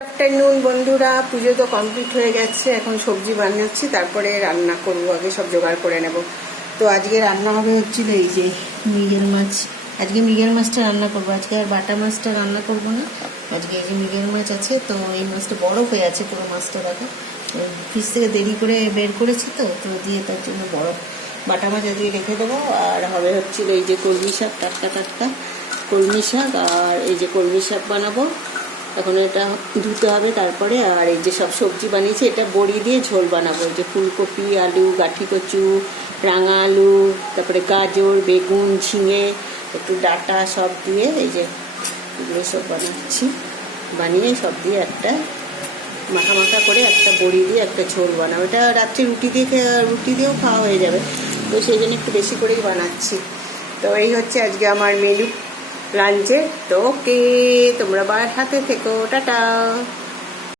Afternoon বন্ধুরা, পুজো তো complete হয়ে গেছে। এখন সবজি বানাচ্ছি, তারপরে রান্না করব। আগে সব জোগাড় করে নেব। তো আজকে রান্না হবে হচ্ছিল এই যে মৃগেল মাছ। আজকে মৃগেল মাছটা রান্না করব। আজকে আর বাটা মাছটা রান্না করব না। আজকে এই যে মৃগেল মাছ আছে, তো এই মাছটা বরফ হয়ে আছে পুরো মাছটা। দেখো, ফ্রিজ থেকে দেরি করে বের করেছি, তো দিয়ে তার জন্য বরফ। বাটা মাছ আজকে রেখে দেবো। আর হবে হচ্ছিল এই যে কলমি শাক, টাটকা টাটকা কলমি শাক। আর এই যে কলমি শাক বানাবো। এখন এটা ধুতে হবে তারপরে। আর এই যে সব সবজি বানিয়েছি, এটা বড়ি দিয়ে ঝোল বানাবো। এই যে ফুলকপি, আলু, গাঠি কচু, রাঙা আলু, তারপরে গাজর, বেগুন, ঝিঙে, একটু ডাঁটা সব দিয়ে এই যে এগুলো সব বানাচ্ছি। বানিয়ে সব দিয়ে একটা মাখা মাখা করে একটা বড়ি দিয়ে একটা ঝোল বানাবো। এটা রাত্রে রুটি দিয়েও খাওয়া হয়ে যাবে, তো সেই জন্য একটু বেশি করেই বানাচ্ছি। তো এই হচ্ছে আজকে আমার মেনু লাঞ্চে। তো ওকে, তোমরা বার হাতে থেকো, টাটা।